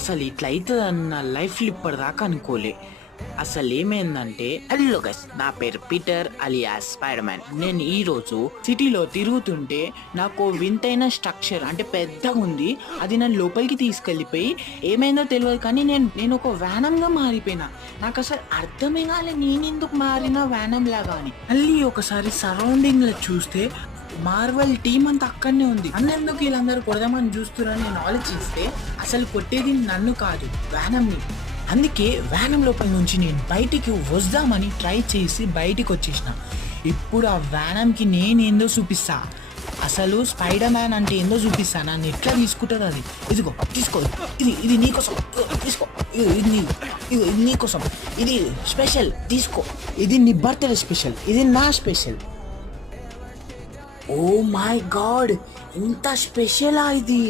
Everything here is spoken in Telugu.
అసలు ఇట్లా అవుతుంది అన్న లైఫ్లో ఇప్పటిదాకా అనుకోలే. అసలు ఏమైందంటే, హలో గైస్, నా పేరు పీటర్ అలియాస్ స్పైడర్ మ్యాన్. నేను ఈరోజు సిటీలో తిరుగుతుంటే నాకు వింతైన స్ట్రక్చర్ అంటే పెద్దగా ఉంది. అది నన్ను లోపలికి తీసుకెళ్ళిపోయి ఏమైందో తెలియదు కానీ నేను ఒక వ్యానంగా మారిపోయినా. నాకు అసలు అర్థమే కాలే నేను ఎందుకు మారినా వ్యానం లాగా అని. మళ్ళీ ఒకసారి సరౌండింగ్లో చూస్తే మార్వెల్ టీం అంతా అక్కడనే ఉంది. అన్నెందుకు వీళ్ళందరూ కొడదామని చూస్తున్నారని నేను ఆలోచిస్తే అసలు కొట్టేది నన్ను కాదు, వ్యానంని. అందుకే వ్యానం లోపల నుంచి నేను బయటికి వద్దామని ట్రై చేసి బయటికి వచ్చేసిన. ఇప్పుడు ఆ వ్యానంకి నేనేందో చూపిస్తా. అసలు స్పైడర్ మ్యాన్ అంటే ఏందో చూపిస్తా. నన్ను ఎట్లా తీసుకుంటుంది అది. ఇదిగో తీసుకో, ఇది నీకోసం తీసుకో, ఇది నీకోసం, ఇది స్పెషల్ తీసుకో, ఇది నీ బర్త్డే స్పెషల్, ఇది నా స్పెషల్. ఓ మై గాడ్, ఇంత స్పెషలా ఇది?